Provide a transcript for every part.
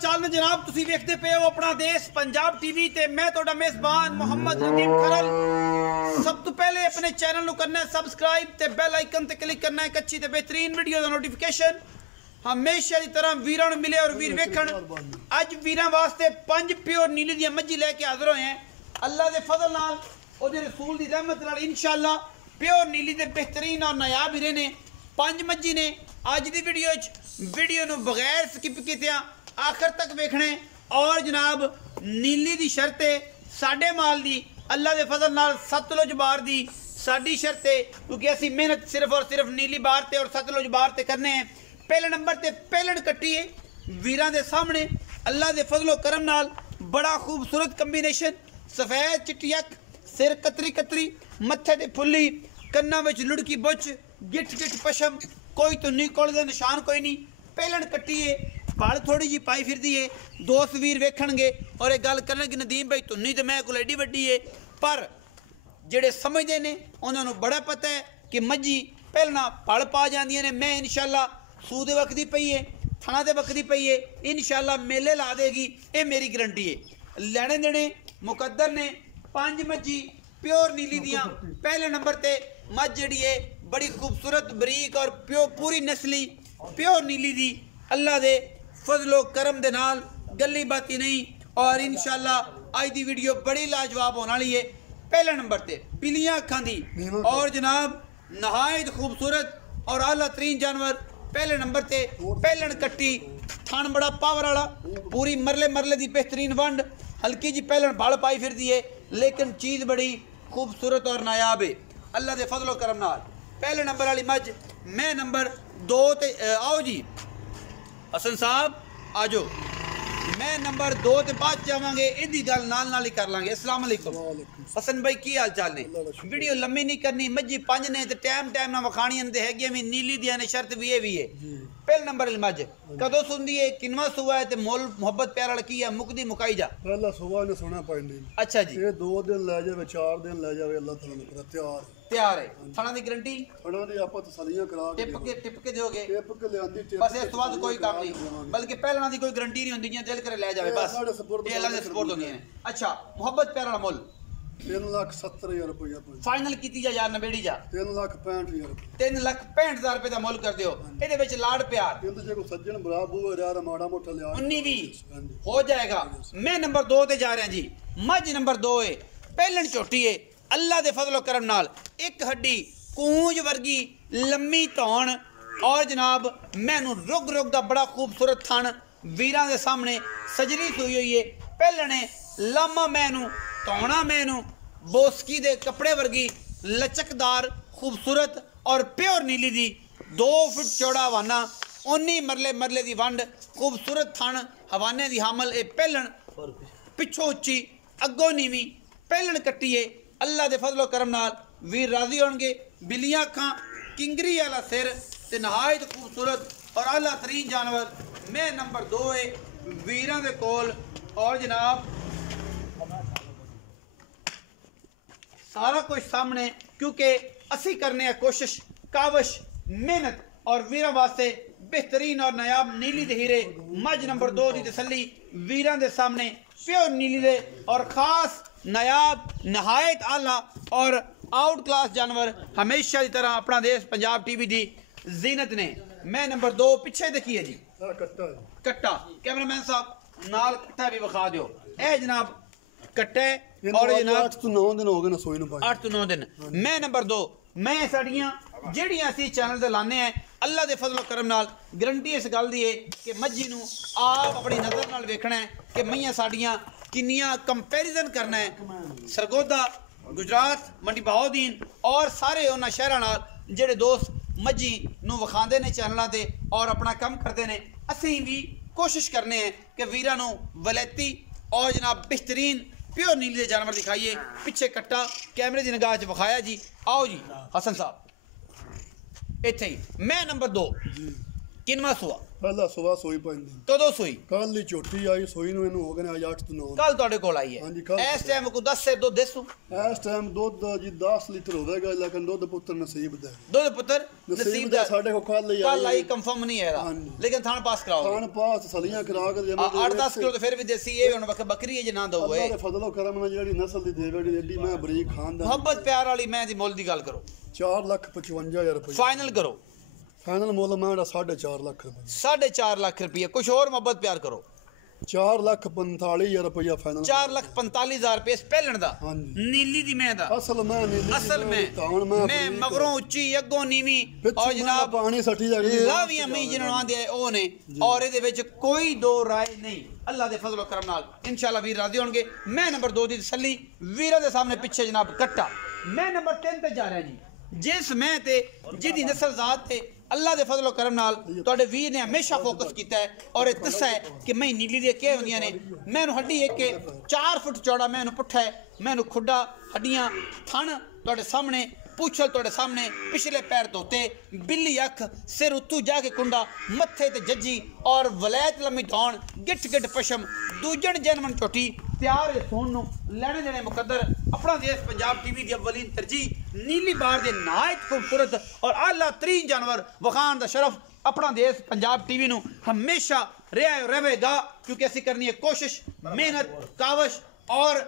चाल में जनाब तुसी वेखदे पे हो अपना देश पंजाब टीवी ते मैं तोड़ा मेजबान मोहम्मद नदीम खरल। सब तो पहले अपने चैनल नु करना है सब्सक्राइब ते बेल आइकन ते क्लिक करना है एक अच्छी ते बेहतरीन वीडियो दा नोटिफिकेशन हमेशा की तरह वीरां नु मिले और वीर वेखण। अज वीरां वास्ते 5 प्योर नीली दी मज्जी लेके हाजिर होए हैं अल्लाह दे फजल नाल ओदे रसूल दी रहमत नाल इंशाअल्लाह प्योर नीली दे बेहतरीन और नायाब हीरे ने 5 मज्जी ने। अज दी वीडियो नु बगैर स्किप कीतिया आखिर तक वेखने और जनाब नीली दी शर्त है साडे माल दी अल्लाह दे फजल नाल सतलुज बार दी साडी शर्त है क्योंकि असी मेहनत सिर्फ और सिर्फ नीली बार ते और सतलुज बार ते करने हैं। पहले नंबर ते पेलन कट्टी है वीरां दे सामने अल्लाह दे फजलो करम नाल बड़ा खूबसूरत कंबीनेशन सफेद चिट्टी अख सिर कतरी कतरी मत्थे ते फुल्ली कन्ना विच लुड़की बुच गिठ गिठ पशम कोई तो नहीं कोल दे निशान कोई नहीं पेलन कट्टी है बाल थोड़ी जी पाई फिरदी है। दोस्त वीर वेखणगे और एक गल करन कि नदीम भाई तुन्नी तो मैं कोल एडी वड्डी है पर जेड़े समझदे ने उन्हां नूं बड़ा पता है कि मज्जी पहलना पल पा जांदियां ने। मैं इंशाअल्लाह सूद वक्ती पई है थाना दे वक्ती पई है इंशाअल्लाह मेले ला देगी ये मेरी गारंटी है। लैने देने मुकद्दर ने 5 मज्जी प्योर नीली दियां। पहले नंबर ते मज्ज जिहड़ी है बड़ी खूबसूरत बरीक और पूरी नस्ली प्योर नीली दी अल्लाह दे फजलो करम दे नाल गली बाती नहीं और इंशाअल्लाह आज दी वीडियो बड़ी लाजवाब होने वाली है। पहले नंबर ते पीलियां अखां दी और जनाब नहायत खूबसूरत और आला तरीन जानवर। पहले नंबर ते पहलन कट्टी थान बड़ा पावर वाला पूरी मरले मरले दी बेहतरीन वंड हल्की जी पहलन बाल पाई फिरदी है लेकिन चीज़ बड़ी खूबसूरत और नायाब है अल्लाह दे फजलो करम नाल। पहले नंबर वाली मज मैं नंबर 2 ते आओ जी हसन साहब आजो मैं नंबर 2 ते बाद जावांगे इदी गल नाल ही कर लांगे। अस्सलाम वालेकुम हसन भाई की हाल चाल ने। वीडियो लम्मी नहीं करनी मज्जी 5 ने ते टाइम ना वखाणियां ने हैगी भी नीली दियां ने शर्त भी है। पहले नंबर वाली मज कदों सुंदी है किनवा सुवा है ते मोल मोहब्बत प्यार वाला की है मुकदी मुकाई जा पहला सुबह ने सुना पाइंदी। अच्छा जी ये 2 दिन ले जावे 4 दिन ले जावे अल्लाह ताला ने पूरा तैयार है। थाना दी गारंटी थाना दी आपा तसलियां करा के टिप के दोगे टिप के ले आंदी टिप बस इस बाद कोई काम नहीं बल्कि पहला दी कोई गारंटी नहीं होंदी जियां दिल करे ले जावे बस ये अल्लाह दे सपोर्ट होंदी है। अच्छा मोहब्बत प्यार वाला मोल 3,70,000 रुपया फाइनल कीती जा यार नबेड़ी जा 3,65,000 3,65,000 रुपए दा मोल कर दियो ਇਹਦੇ ਵਿੱਚ ਲਾੜ ਪਿਆਰ ਇਹ ਜੇ ਕੋ ਸੱਜਣ ਬਰਾਬੂ ਯਾਰ ਮਾੜਾ ਮੋਟਾ ਲਿਆ 19 ਹੋ ਜਾਏਗਾ। मैं नंबर 2 ते जा रहा जी मज नंबर 2 है पहलन चोटी है अल्लाह दे फजलो करम नाल एक हड्डी कूंज वर्गी लम्मी धौन और जनाब मैनू रुग रुग दा बड़ा खूबसूरत थन वीरां दे सामने सजरी सुई हुई है। पहलने लामा मैनू धौना मैनू बोस्की दे कपड़े वर्गी लचकदार खूबसूरत और प्योर नीली दी 2 फुट चौड़ा हवाना 19 मरले मरले दी वंड खूबसूरत थन हवाने दी हामल ए पहलन पिछों उच्ची अगों नीवी पहलन कट्टी है अल्लाह दे फजलो करम नाल वीर राजी होणगे। बिलियां अखां किंगरी वाला सिर ते नहायत खूबसूरत और आला तरीन जानवर। मैं नंबर 2 है वीरां दे कोल और जनाब सारा कुछ सामने क्योंकि असी करने कोशिश काविश मेहनत और वीरां वास्ते बेहतरीन और नायाब नीली दे हीरे मज नंबर 2 की तसली वीरां दे सामने प्योर नीली दे और खास नायाब नहायत आला और आउट क्लास जानवर हमेशा की तरह अपना देश पंजाब टीवी की जीनत ने। मैं नंबर 2 पीछे देखिए जी कट्टा कैमरामैन साहब नाल कट्टा भी विखा दो ए जनाब कट्टे और जनाब 8 ਤੋਂ 9 दिन हो गए ना सोई नु 8 ਤੋਂ 9 दिन। मैं नंबर 2 मैं साड़ियाँ ਜਿਹੜੀਆਂ ਅਸੀਂ ਚੈਨਲ ਤੇ ਲਾਣੇ ਆ ਅੱਲਾ ਦੇ ਫਜ਼ਲ ਕਰਮ ਨਾਲ ਗਰੰਟੀ ਇਸ ਗੱਲ ਦੀ ਹੈ ਕਿ ਮੱਝੀ ਨੂੰ ਆਪ ਆਪਣੀ ਨਜ਼ਰ ਨਾਲ ਵੇਖਣਾ ਹੈ ਕਿ ਮਈਆਂ ਸਾਡੀਆਂ ਕਿੰਨੀਆਂ ਕੰਪੈਰੀਜ਼ਨ ਕਰਨਾ ਹੈ ਸਰਗੋਦਾ ਗੁਜਰਾਤ ਮੰਡੀ ਬਹਾਉਦੀਨ और सारे ਉਹਨਾਂ ਸ਼ਹਿਰਾਂ ਨਾਲ ਜਿਹੜੇ ਦੋਸਤ ਮੱਝੀ ਨੂੰ ਵਿਖਾਉਂਦੇ ਨੇ ਚੈਨਲਾਂ ਤੇ और अपना ਕੰਮ ਕਰਦੇ ਨੇ ਅਸੀਂ ਵੀ कोशिश करने हैं कि वीरां ਨੂੰ वलैती और जनाब बेहतरीन प्योर नीली दे जानवर दिखाइए। पिछे कट्टा कैमरे की निगाह च विखाया जी। आओ जी हसन साहब इत्थे ही मैं नंबर 2 ਕਿੰਨਵਾਂ ਸੂਆ ਪਹਿਲਾ ਸੁਬਾ ਸੋਈ ਪੈਂਦੀ ਕਦੋਂ ਸੂਈ ਕੱਲ ਹੀ ਝੋਟੀ ਆਈ ਸੋਈ ਨੂੰ ਇਹਨੂੰ ਹੋ ਗਏ ਨੇ ਅੱਜ 8 ਤੋਂ 9 ਕੱਲ ਤੁਹਾਡੇ ਕੋਲ ਆਈ ਹੈ ਹਾਂਜੀ, ਕੱਲ੍ਹ। ਇਸ ਟਾਈਮ ਕੋ 10 ਸੇ ਦੁੱਧ ਦੇਸੂ ਇਸ ਟਾਈਮ ਦੁੱਧ ਜੀ 10 ਲੀਟਰ ਹੋਵੇਗਾ ਲੇਕਿਨ ਦੁੱਧ ਪੁੱਤਰ ਨਸੀਬ ਦਾ ਦੁੱਧ ਪੁੱਤਰ ਨਸੀਬ ਦਾ ਸਾਡੇ ਕੋ ਕੱਲ ਹੀ ਕੱਲ ਆਈ ਕੰਫਰਮ ਨਹੀਂ ਹੈ ਹਾਂਜੀ। ਲੇਕਿਨ ਥਾਣ ਪਾਸ ਕਰਾਓ ਖਾਣ ਪਾਸ ਸਲੀਆਂ ਕਰਾ ਕੇ ਦੇਵਾਂਗੇ 8-10 ਕਿਲੋ ਤੇ ਫਿਰ ਵੀ ਦੇਸੀ ਇਹ ਹੁਣ ਬੱਕਰੀ ਹੈ ਜੇ ਨਾ ਦੋ ਅੱਲਾਹ ਦੇ ਫਜ਼ਲੋ ਕਰਮ ਨਾਲ ਜਿਹੜੀ ਨਸਲ ਦੀ ਦੇਵੇਗੀ ਏਡੀ ਮੈਂ ਬਰੀਕ ਖਾਨਦਾਨ ਮੁਹੱਬਤ ਪਿਆਰ ਵਾਲੀ ਮੈਂ ਦੀ ਮੁੱਲ ਦੀ ਗੱਲ ਕਰੋ 4,55,000 ਰੁਪਏ ਫਾਈਨਲ ਕਰੋ ਫਾਈਨਲ ਮੁੱਲ ਮੈਂ ਦਾ 4.5 ਲੱਖ ਰੁਪਏ 4.5 ਲੱਖ ਰੁਪਏ ਕੁਝ ਹੋਰ ਮੁਹੱਬਤ ਪਿਆਰ ਕਰੋ 4,45,000 ਰੁਪਏ ਫਾਈਨਲ 4,45,000 ਰੁਪਏ ਪਹਿਲਣ ਦਾ ਹਾਂਜੀ। ਨੀਲੀ ਦੀ ਮੈਂ ਦਾ ਅਸਲ ਮੈਂ ਨੀਲੀ ਅਸਲ ਮੈਂ ਮੈਂ ਮਗਰੋਂ ਉੱਚੀ ਅੱਗੋਂ ਨੀਵੀਂ ਔਰ ਜਨਾਬ ਪਾਣੀ ਸੱਟੀ ਜਾ ਲਾਵੀਆਂ ਮਈ ਜਿਹਨਾਂ ਆਂਦੇ ਉਹ ਨੇ ਔਰ ਇਹਦੇ ਵਿੱਚ ਕੋਈ ਦੋ ਰਾਏ ਨਹੀਂ ਅੱਲਾਹ ਦੇ ਫਜ਼ਲ ਕਰਮ ਨਾਲ ਇਨਸ਼ਾਅੱਲਾ ਵੀਰ ਰਾਜ਼ੀ ਹੋਣਗੇ ਮੈਂ ਨੰਬਰ 2 ਦੀ ਤਸੱਲੀ ਵੀਰਾਂ ਦੇ ਸਾਹਮਣੇ ਪਿੱਛੇ ਜਨਾਬ ਕੱਟਾ ਮੈਂ ਨੰਬਰ 3 ਤੇ ਜਾ ਰਿਹਾ ਜੀ ਜਿਸ ਮੈਂ ਤੇ ਜਿਹਦੀ ਨਸਲ ਜ਼ਾਤ ਤੇ ਅੱਲਾਹ ਦੇ ਫਜ਼ਲ ਕਰਮ ਨਾਲ ਤੁਹਾਡੇ ਵੀਰ ਨੇ ਹਮੇਸ਼ਾ ਫੋਕਸ ਕੀਤਾ ਹੈ ਔਰ ਇਹ ਦੱਸਿਆ ਹੈ ਕਿ ਮੈਂ ਨੀਲੀ ਦੇ ਕੀ ਹੁੰਦੀਆਂ ਨੇ ਮੈਨੂੰ ਹੱਡੀ ਇੱਕ 4 ਫੁੱਟ ਚੌੜਾ ਮੈਨੂੰ ਪੁੱਠਾ ਹੈ ਮੈਨੂੰ ਖੁੱਡਾ ਹੱਡੀਆਂ ਥਣ ਤੁਹਾਡੇ ਸਾਹਮਣੇ ਪੁੱਛਲ ਤੁਹਾਡੇ ਸਾਹਮਣੇ ਪਿਛਲੇ ਪੈਰ ਧੋਤੇ ਬਿੱਲੀ ਅੱਖ ਸਿਰ ਉੱਤੋਂ ਜਾ ਕੇ ਕੁੰਡਾ ਮੱਥੇ ਤੇ ਜੱਜੀ ਔਰ ਵਲੈਤ ਲੰਮੀ ਧੌਣ ਗਿੱਠ ਗਿੱਠ ਪਸ਼ਮ ਦੂਜਣ ਜਨਮਨ ਝੋਟੀ ਤਿਆਰ ਹੈ ਸੋਣ ਨੂੰ ਲੈਣੇ ਦੇਣੇ ਮੁਕੱਦਰ ਆਪਣਾ ਦੇਸ਼ ਪੰਜਾਬ ਟੀਵੀ ਦੀ ਅਵਲੀਨ ਤਰਜੀਹ ਨੀਲੀ ਬਾਰ ਦੇ ਨਾਇਤ ਖੂਬਸੂਰਤ ਔਰ ਆਲਾ ਤਰੀਨ ਜਾਨਵਰ ਵਖਾਨ ਦਾ ਸ਼ਰਫ अपना देश पंजाब टीवी ਨੂੰ हमेशा रहेगा क्योंकि ਅਸੀਂ करनी है कोशिश मेहनत कावश और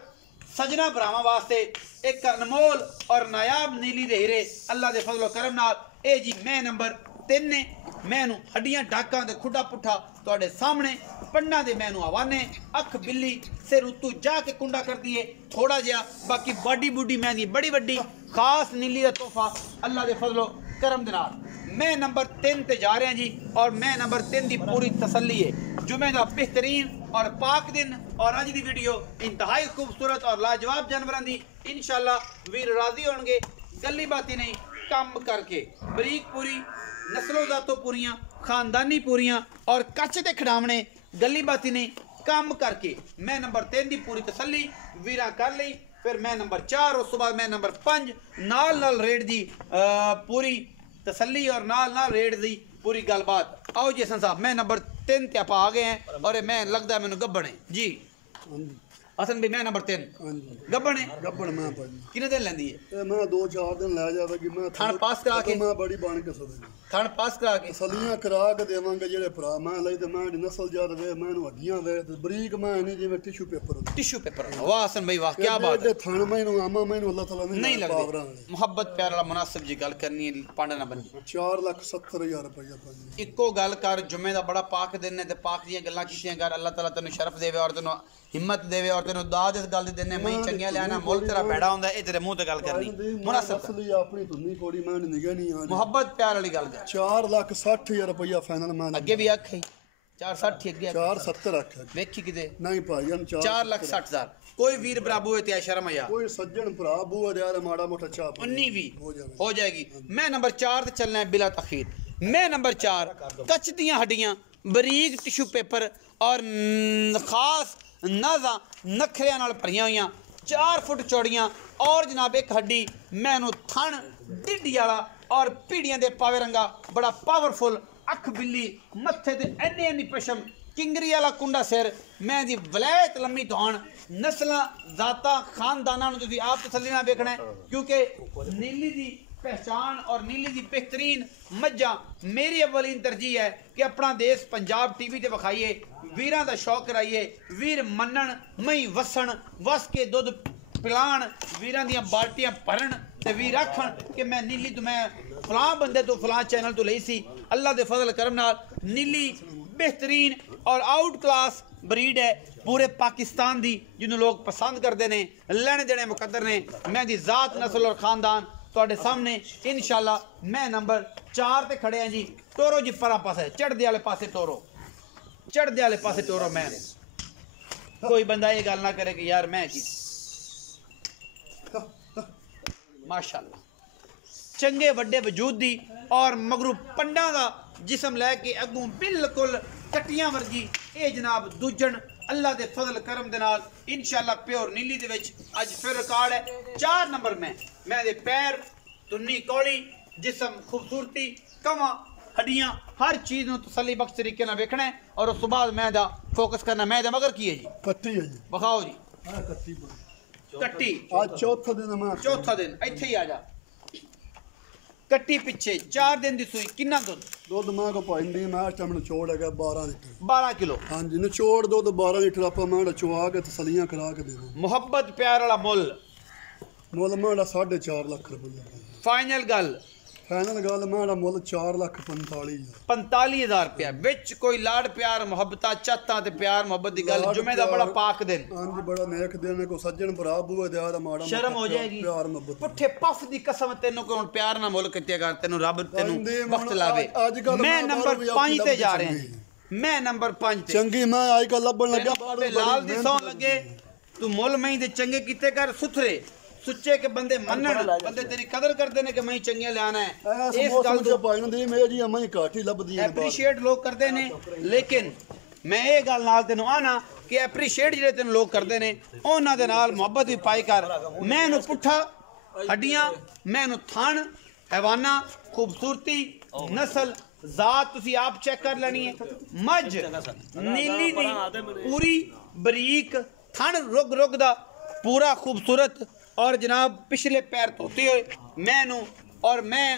सजना भरावां वास्ते एक अनमोल और नायाब नीली दे हीरे अल्लाह दे फजलो करम नाल ए जी मैं नंबर 3 ने मैनू हड्डियां डाकां ते खुडा पुठा तुहाडे सामने पन्ना दे मैनू हवाने अख बिल्ली सिर उत्तू जाके कुंडा कर दिए थोड़ा जिहा बाकी बॉडी बूडी मैं दी बड़ी वड्डी खास नीली दा तोहफा अल्लाह दे फजलो करम दे नाल मैं नंबर 3 ते जा रहा जी और मैं नंबर 3 की पूरी तसल्ली है जुमे का बेहतरीन और पाक दिन और अज की वीडियो इंतहाई खूबसूरत और लाजवाब जानवरों की इंशाअल्लाह वीर राजी होंगे गली बाती नहीं कम करके बरीक पूरी नस्लों जातों पूरियां खानदानी पूरियां और कच्च ते खिडावने गली बाती नहीं कम करके मैं नंबर 3 की पूरी तसल्ली वीरा कर ली फिर मैं नंबर 4 उस बाद मैं नंबर 5 नाल रेड की पूरी तसल्ली और नाल रेट दी पूरी गलबात आओ जी हसन साहब मैं नंबर 3 ते आप आ गए हैं और मैं लगता है मैंने गब्बन है जी हसन भाई मैं नंबर 3 गब्बन है गब्बन मैं भाई कितने दिन लेंदी है मैं 2-4 दिन ले जावेगी मैं थान पास करा के मैं बड़ी बन के सोवेगी थान पास करा के सलियां करा के देवांगे जेड़े भरा मैं ਲਈ ਤੇ ਮੈਂ ਨਸਲ ਜ਼ਿਆਦਾ ਵੇ ਮੈਨੂੰ ਹੱਡੀਆਂ ਵੇ ਤੇ ਬਰੀਕ ਮੈਂ ਨਹੀਂ ਜਿਵੇਂ ਟਿਸ਼ੂ ਪੇਪਰ ਹੁੰਦਾ टिश्यू पेपर वाह हसन भाई वाह क्या बात है ਥਣ ਮੈਨੂੰ ਆਮਾ ਮੈਨੂੰ ਅੱਲਾਹ ਤਾਲਾ नहीं लगती मोहब्बत प्यार वाला मुनासिब जी गल करनी है पांडा ना बनी 4,70,000 रुपया भाई इक्को गल कर जुम्मे दा बड़ा पाक दिन है ते पाक ਦੀਆਂ ਗੱਲਾਂ ਕੀਤੀਆਂ ਕਰ ਅੱਲਾਹ ਤਾਲਾ ਤੈਨੂੰ ਸ਼ਰਫ ਦੇਵੇ ਔਰ ਤੈਨੂੰ हिम्मत देवे और तेन दाद इस गल देने मैं चंगिया लिया मुल तेरा पैड़ा होंदा है तेरे मुंह ते गल करनी मुनासिब अपनी धुनी थोड़ी मैं निगाह नहीं आ मोहब्बत प्यार वाली गल 4,60,000 रुपया फाइनल मैं अगे भी आख 460 अगे 470 आख्या वेखी किते नहीं भाई हम 4,60,000 कोई वीर बराबू है ते शर्म या कोई सज्जन भरा बूआ यार माड़ा मोटा चा 19 भी हो जाएगी मैं नंबर 4 ते चलना है बिला तखीर मैं नंबर 4 कच्च दियां हड्डियां बरीक टिश्यू पेपर और खास नाजा नखरिया नाल भरियां हुई 4 फुट चौड़ियां और जनाब एक हड्डी मैनू थण ढिड्डी वाला और पीड़ियां दे पावे रंगा बड़ा पावरफुल अख बिल्ली मत्थे ते एनी एनी पशम किंगरी वाला कुंडा सिर मैं दी वलैत लम्मी धौन नस्लां जाता खानदानां नूं तुसीं आप तसल्ली नाल वेखना है क्योंकि नीली दी पहचान और नीली की बेहतरीन मज्जा मेरी अवलीन तरजीह है कि अपना देश पंजाब टीवी ते विखाइए वीरां दा शौक कराइए वीर मनन मई वसन वस के दुध पिलान वीरां दियां बाल्टियां भरन ते वीर आखन कि मैं नीली तो मैं फलां बंदे तो फलां चैनल तो लई सी अल्लाह दे फजल करम नाल नीली बेहतरीन और आउट क्लास ब्रीड है पूरे पाकिस्तान दी जिन्होंने लोग पसंद करते हैं लेने देने मुकद्दर ने मैं दी जात नस्ल और खानदान ਤੁਹਾਡੇ ਸਾਹਮਣੇ ਇਨਸ਼ਾਅੱਲਾ ਮੈਂ ਨੰਬਰ 4 ਤੇ ਖੜਿਆ ਜੀ ਟੋਰੋ ਜੀ ਪਰਾਂ ਪਾਸੇ ਚੜ੍ਹਦੇ ਵਾਲੇ ਪਾਸੇ ਟੋਰੋ ਚੜ੍ਹਦੇ ਵਾਲੇ ਪਾਸੇ ਟੋਰੋ ਮੈਂ ਕੋਈ ਬੰਦਾ ਇਹ ਗੱਲ ਨਾ ਕਰੇ ਕਿ ਯਾਰ ਮੈਂ ਕੀ ਮਾਸ਼ਾਅੱਲਾ ਚੰਗੇ ਵੱਡੇ ਵਜੂਦ ਦੀ ਔਰ ਮਗਰੂ ਪੰਡਾਂ ਦਾ ਜਿਸਮ ਲੈ ਕੇ ਅੱਗੋਂ ਬਿਲਕੁਲ ਕੱਟੀਆਂ ਵਰਗੀ ਇਹ ਜਨਾਬ ਦੂਜਣ अल्लाह दे फजल करम दे नाल इंशाअल्लाह प्योर नीली दे विच अज फिर रिकॉर्ड है 4 नंबर में मैं दे पैर तुन्नी कौड़ी जिस्म खूबसूरती कमा हड्डियां हर चीज़ ਨੂੰ ਤਸੱਲੀ ਬਖਸ਼ ਤਰੀਕੇ ਨਾਲ ਵੇਖਣਾ ਹੈ ਔਰ ਉਸ ਤੋਂ ਬਾਅਦ ਮੈਂ ਦਾ ਫੋਕਸ ਕਰਨਾ ਮੈਂ ਦਾ ਮਗਰ ਕੀ ਹੈ ਜੀ ਕੱਟੀ ਹੈ ਜੀ ਵਿਖਾਓ ਜੀ ਆ ਕੱਟੀ ਕੱਟੀ ਅੱਜ ਚੌਥਾ ਦਿਨ ਮੈਂ ਚੌਥਾ ਦਿਨ ਇੱਥੇ ਹੀ ਆ ਜਾ ਕੱਟੀ ਪਿੱਛੇ 4 ਦਿਨ ਦੀ ਸੂਈ ਕਿੰਨਾ ਦੁੱਧ ਮਾਂ ਕੋ ਪਾਈਂਦੀ ਮੈਂ ਇਸ ਟਾਈਮ ਨਿਚੋੜ ਹੈਗਾ 12 ਲੀਟਰ 12 ਕਿਲੋ ਹਾਂਜੀ ਨਿਚੋੜ ਦੁੱਧ 12 ਲੀਟਰ ਆਪਾਂ ਮਾਂ ਚੁਆ ਕੇ ਤਸਲੀਆਂ ਕਰਾ ਕੇ ਦੇਵਾਂ ਮੁਹੱਬਤ ਪਿਆਰ ਵਾਲਾ ਮੁੱਲ ਮਾਂ ਦਾ 4.5 ਲੱਖ ਰੁਪਏ ਫਾਈਨਲ ਗੱਲ ਫਾਈਨਲ ਗੱਲ ਮਾਂ ਦਾ ਮੁੱਲ 4,45,000 45,000 ਰੁਪਇਆ ਵਿੱਚ ਕੋਈ ਲਾੜ ਪਿਆਰ ਮੁਹੱਬਤਾਂ ਚਾਤਾਂ ਤੇ ਪਿਆਰ ਮੁਹੱਬਤ ਦੀ ਗੱਲ ਜੁਮੇ ਦਾ ਬੜਾ ਪਾਕ ਦਿਨ ਹਾਂਜੀ ਬੜਾ ਨੇਕ ਦਿਨ ਕੋ ਸੱਜਣ ਭਰਾ ਬੂਏ ਦੇ ਆ ਮਾੜਾ ਸ਼ਰਮ ਹੋ ਜਾਏਗੀ ਪਿਆਰ ਮੁਹੱਬਤ ਪੁੱਠੇ ਪਫ ਦੀ ਕਸਮ ਤੈਨੂੰ ਕੋਣ ਪਿਆਰ ਨਾਲ ਮੁੱਲ ਕਿਤੇ ਕਰ ਤੈਨੂੰ ਰੱਬ ਤੈਨੂੰ ਵਕਤ ਲਾਵੇ ਮੈਂ ਨੰਬਰ 5 ਤੇ ਜਾ ਰਿਹਾ ਮੈਂ ਨੰਬਰ 5 ਤੇ ਚੰਗੀ ਮੈਂ ਅੱਜ ਕੱਲ ਲੱਭਣ ਲੱਗਾ ਲਾਲ ਦੀ ਸੌ ਲੱਗੇ ਤੂੰ ਮੁੱਲ ਮੈਂ ਦੇ ਚੰਗੇ ਕੀਤੇ ਕਰ ਸੁਥਰੇ ਸੁੱਚੇ ਕੇ ਬੰਦੇ ਮੰਨਣ ਬੰਦੇ ਤੇਰੀ ਕਦਰ ਕਰਦੇ ਨੇ ਕਿ ਮੈਂ ਚੰਗੀਆਂ ਲਿਆਣਾ ਹੈ ਇਸ ਗੱਲ ਤੋਂ ਪਾਇਣ ਦੀ ਮੇਰੀ ਅਮਾਂ ਘਾਟ ਹੀ ਲੱਭਦੀ ਹੈ ਐਪਰੀਸ਼ੀਏਟ ਲੋਕ ਕਰਦੇ ਨੇ ਲੇਕਿਨ ਮੈਂ ਇਹ ਗੱਲ ਨਾਲ ਤੈਨੂੰ ਆਣਾ ਕਿ ਐਪਰੀਸ਼ੀਏਟ ਜਿਹੜੇ ਤੈਨੂੰ ਲੋਕ ਕਰਦੇ ਨੇ ਉਹਨਾਂ ਦੇ ਨਾਲ ਮੁਹੱਬਤ ਵੀ ਪਾਈ ਕਰ ਮੈਂ ਇਹਨੂੰ ਪੁੱਠਾ ਹੱਡੀਆਂ ਮੈਂ ਇਹਨੂੰ ਥਣ ਹੈਵਾਨਾ ਖੂਬਸੂਰਤੀ ਨਸਲ ਜ਼ਾਤ ਤੁਸੀਂ ਆਪ ਚੈੱਕ ਕਰ ਲੈਣੀ ਹੈ ਮੱਝ ਨੀਲੀ ਦੀ ਪੂਰੀ ਬਰੀਕ ਥਣ ਰੁਗ ਰੁਗ ਦਾ पूरा खूबसूरत और जनाब पिछले पैर धोते हुए मैनू और मैं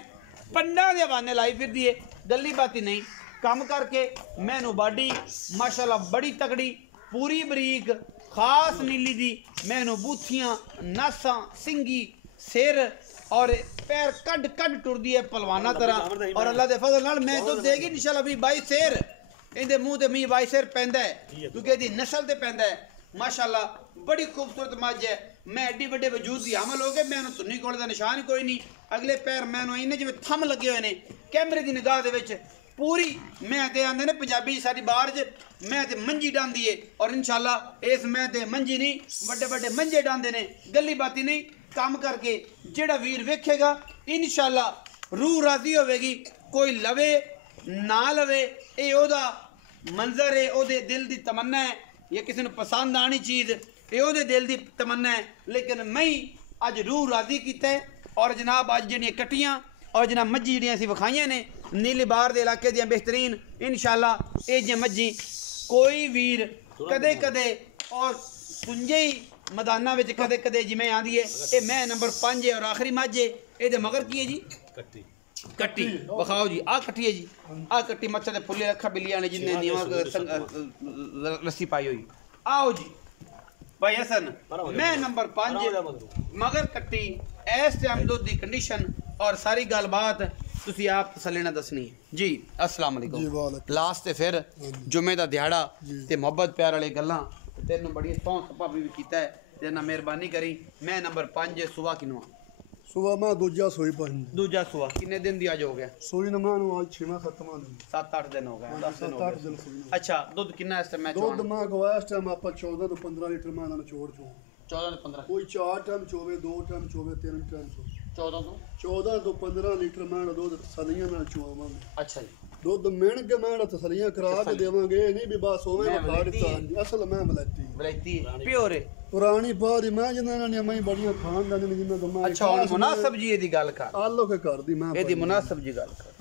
पंडा के हवाने लाई फिर दिए गली बाती नहीं काम करके मैनू बाडी माशाल्लाह बड़ी तगड़ी पूरी बरीक खास नीली दी मैनू बूथियां नासा सिंगी सिर और पैर कड कड टुरदी है पलवाना तरह और अल्लाह के फजल नाल मैं तो देगी इंशाल्लाह भी 22 सिर इहदे मुंह ते मी 22 सिर पैंदा है क्योंकि इहदी नस्ल ते पैंदा है माशाल्लाह बड़ी खूबसूरत मझ है मैं एड्डी बड़े वजूद की हामल हो गए मैं धुनी कोल का निशान कोई नहीं अगले पैर मैं इन्हें जिवें थम लगे हुए हैं कैमरे की निगाह दे विच पूरी मैं ते आंदे ने पंजाबी साडी बाहर च मैं ते मंजी डांदी है और इंशाल्लाह इस मैं ते मंजी नहीं बड़े बड़े मंजे डांदे ने गली बाती नहीं काम करके जेड़ा वीर वेखेगा इंशाल्लाह रूह राजी होवेगी कोई लवे ना लवे ये ओदा मंजर है ओदे दिल दी तमन्ना है ये किसी ने पसंद आनी चीज़ ये दिल की तमन्ना है लेकिन मैं अज रूह राजी किया है और जनाब अज जी कट्टियां और जनाब मझी जी असी विखाइया ने नीली बार के इलाके दियां बेहतरीन इंशाल्लाह ये मझी कोई वीर कदे कदे और सुंजे ही मैदाना कदे कदे जिमें आती है ये मैं नंबर 5 है और आखिरी मझ है ये मगर की है जी कट्टी बखाओ जी आ कट्टी है जी आ कट्टी मच्छर के फुले रखा बिलिया ने जिन्हें नीवा रस्सी पाई हुई आओ जी भाई हसन मैं नंबर 5 मगर कट्टी इस टाइम दुध की कंडीशन और सारी गलबात तुसी आप तसल्ली नाल दसनी है जी अस्सलाम वालेकुम लास्ट ते फिर जुमे दा दिहाड़ा ते मोहब्बत प्यार वाली गल्लां तेनू बड़ी सौं सपा भी कीता है ते ना मेहरबानी करी मैं नंबर 5 सुबह किनवा सुबह मैं दूजा सोई पाई दूजा सुबह कितने दिन दी आज हो गया सोई ना मैं आज 6वां 7वां दिन 7-8 दिन हो गए 10 दिन हो गए अच्छा दूध कितना इस टाइम मैं दूध मैं को इस टाइम आप 14 तो 15 लीटर मैं ना छोड़ 14 to 15 कोई 4 टाइम चोवे 2 टाइम चोवे 3 टाइम चोवे 14 तो 15 लीटर मैं दूध तसलियां नाल चोवांगा अच्छा जी दूध मिण के मैं तसलियां करा के देवांगे नहीं भी बस ओवें फाड़ ता असल मैं वैरायटी प्योर है पुरानी बारी मैं जिन्ना ने मैं बड़ियां खानदानी ने जिन्ना तो मैं अच्छा हुन मुनासिब जी दी गल कर आलो के कर दी मैं एदी मुनासिब जी गल कर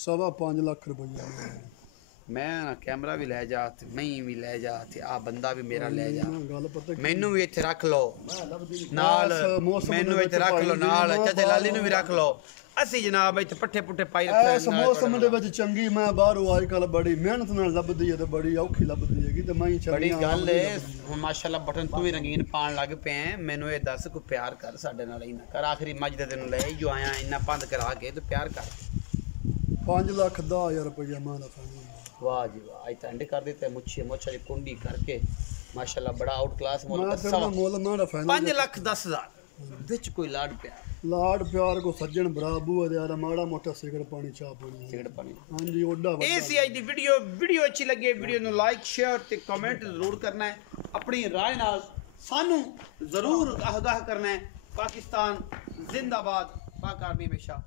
5.5 लाख रुपया मैं ना कैमरा भी ले जा ते मैं भी ले जा ते आ बंदा भी मेरा ले जा गल पता मैनू भी इत्थे रख लो नाल मैनू इत्थे रख लो नाल चाचे लाली नु भी रख लो असी जनाब इत्थे पट्ठे पुट्ठे पाई रखे इस मौसम दे विच चंगी मैं बाहरों अजकल बड़ी मेहनत नाल लभदी है ते बड़ी औखी लभदी है ते मैं बड़ी गल है हुन माशाल्लाह बटन तू भी रंगीन पान लग पे हैं मैनू ये दस को प्यार कर साडे नाल ही ना कर आखिरी मज दे दिन ले जो आया इन्ना पंद करा के ते प्यार कर 5,10,000 रुपया मैं दा वाह जी वाह आज एंड कर देते मुच्छी मोछा की कुंडी करके माशाल्लाह बड़ा आउट क्लास मोल मैं 5,10,000 विच कोई लाड प्यार को सज्जन बराबू है यार माड़ा मोटा सिगरेट पानी चाह पानी हां जी ओडा ए सी आई दी वीडियो अच्छी लगे वीडियो नु लाइक शेयर ते कमेंट जरूर करना है अपनी राय नाल सानू जरूर आगाह करना है पाकिस्तान जिंदाबाद पाक आर्मी हमेशा